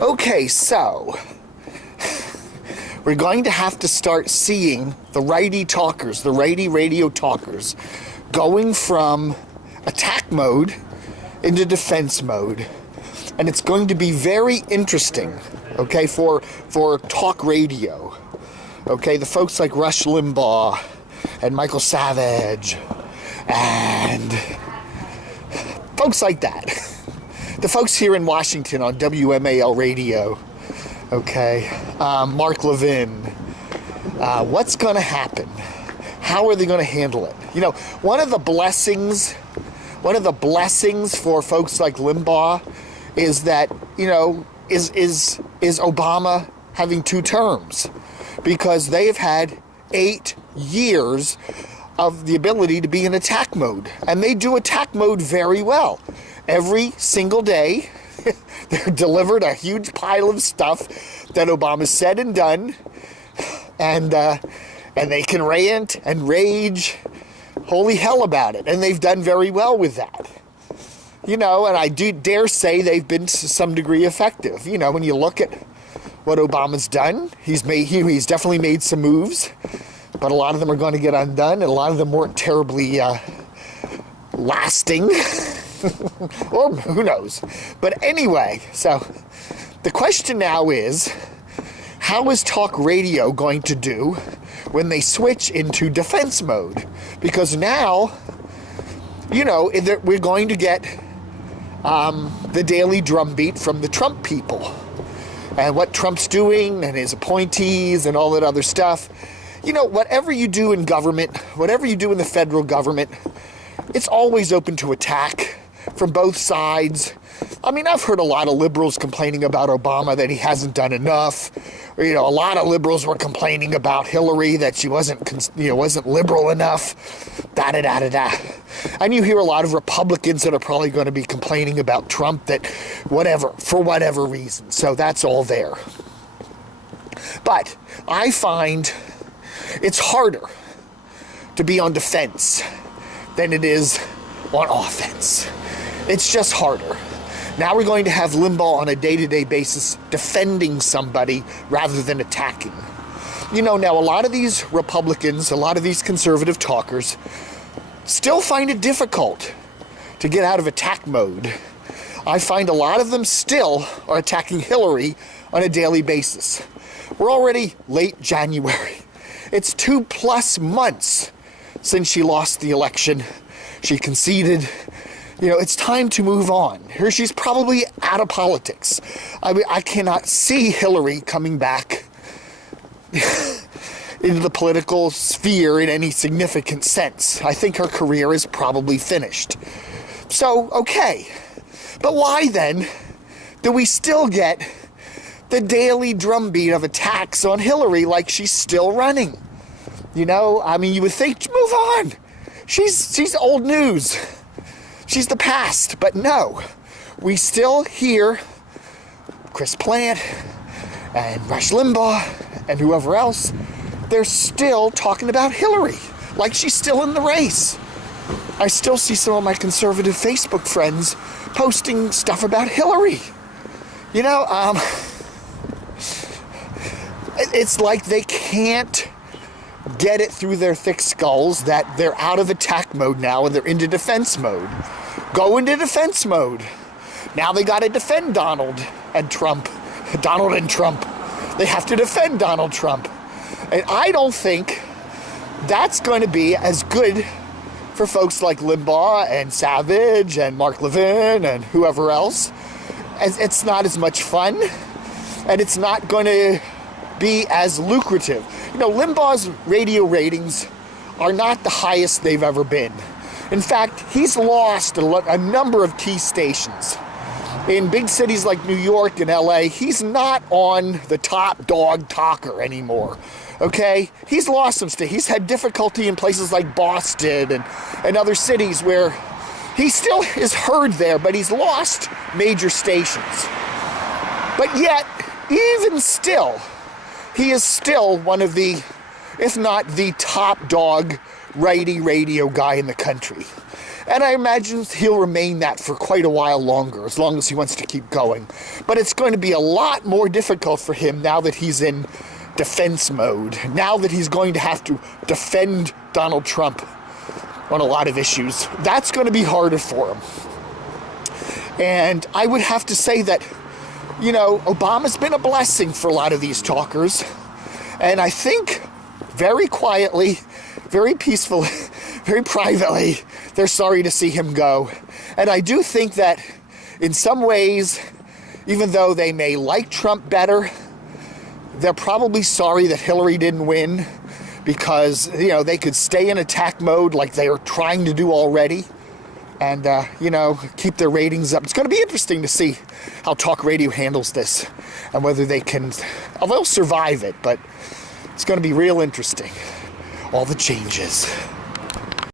Okay, so we're going to have to start seeing the righty talkers, the righty radio talkers, going from attack mode into defense mode. And it's going to be very interesting, okay, for talk radio. Okay, the folks like Rush Limbaugh and Michael Savage and folks like that. The folks here in Washington on WMAL radio, okay, Mark Levin, what's going to happen? How are they going to handle it? You know, one of the blessings for folks like Limbaugh is that, you know, is Obama having 2 terms, because they have had 8 years of the ability to be in attack mode, and they do attack mode very well. Every single day, they're delivered a huge pile of stuff that Obama said and done, and they can rant and rage holy hell about it, and they've done very well with that. You know, and I do dare say they've been to some degree effective. You know, when you look at what Obama's done, he's definitely made some moves, but a lot of them are going to get undone, and a lot of them weren't terribly lasting. Or who knows. But anyway, so the question now is, how is talk radio going to do when they switch into defense mode? Because now, you know, we're going to get the daily drumbeat from the Trump people and what Trump's doing and his appointees and all that other stuff. You know, whatever you do in government, whatever you do in the federal government, it's always open to attack from both sides. I mean, I've heard a lot of liberals complaining about Obama, that he hasn't done enough. You know, a lot of liberals were complaining about Hillary, that she wasn't liberal enough. Da-da-da-da-da. And you hear a lot of Republicans that are probably going to be complaining about Trump, that whatever, for whatever reason. So that's all there. But I find it's harder to be on defense than it is on offense. It's just harder. Now we're going to have Limbaugh on a day-to-day basis defending somebody rather than attacking. You know, now a lot of these Republicans, a lot of these conservative talkers still find it difficult to get out of attack mode. I find a lot of them still are attacking Hillary on a daily basis. We're already late January. It's 2+ months since she lost the election. She conceded. You know, it's time to move on. Here she's probably out of politics. I mean, I cannot see Hillary coming back into the political sphere in any significant sense. I think her career is probably finished. So, okay. But why then do we still get the daily drumbeat of attacks on Hillary like she's still running? You know, I mean, you would think, move on. She's old news. She's the past. But no, we still hear Chris Plant and Rush Limbaugh and whoever else. They're still talking about Hillary like she's still in the race. I still see some of my conservative Facebook friends posting stuff about Hillary. You know, it's like they can't get it through their thick skulls that they're out of attack mode now and they're into defense mode. Go into defense mode. Now they got to defend Donald and Trump. They have to defend Donald Trump. And I don't think that's going to be as good for folks like Limbaugh and Savage and Mark Levin and whoever else. It's not as much fun, and it's not going to be as lucrative. You know, Limbaugh's radio ratings are not the highest they've ever been. In fact, he's lost a number of key stations. In big cities like New York and LA, he's not on the top dog talker anymore. Okay? He's lost some stations. He's had difficulty in places like Boston and other cities where he still is heard there, but he's lost major stations. But yet, even still, he is still one of the, if not the top dog, righty radio guy in the country. And I imagine he'll remain that for quite a while longer, as long as he wants to keep going. But it's going to be a lot more difficult for him now that he's in defense mode, now that he's going to have to defend Donald Trump on a lot of issues. That's going to be harder for him. And I would have to say that, you know, Obama's been a blessing for a lot of these talkers. And I think very quietly, very peacefully, very privately, they're sorry to see him go. And I do think that in some ways, even though they may like Trump better, they're probably sorry that Hillary didn't win, because, you know, they could stay in attack mode like they are trying to do already, and, you know, keep their ratings up. It's going to be interesting to see how talk radio handles this, and whether they can, they'll survive it, but it's going to be real interesting. All the changes.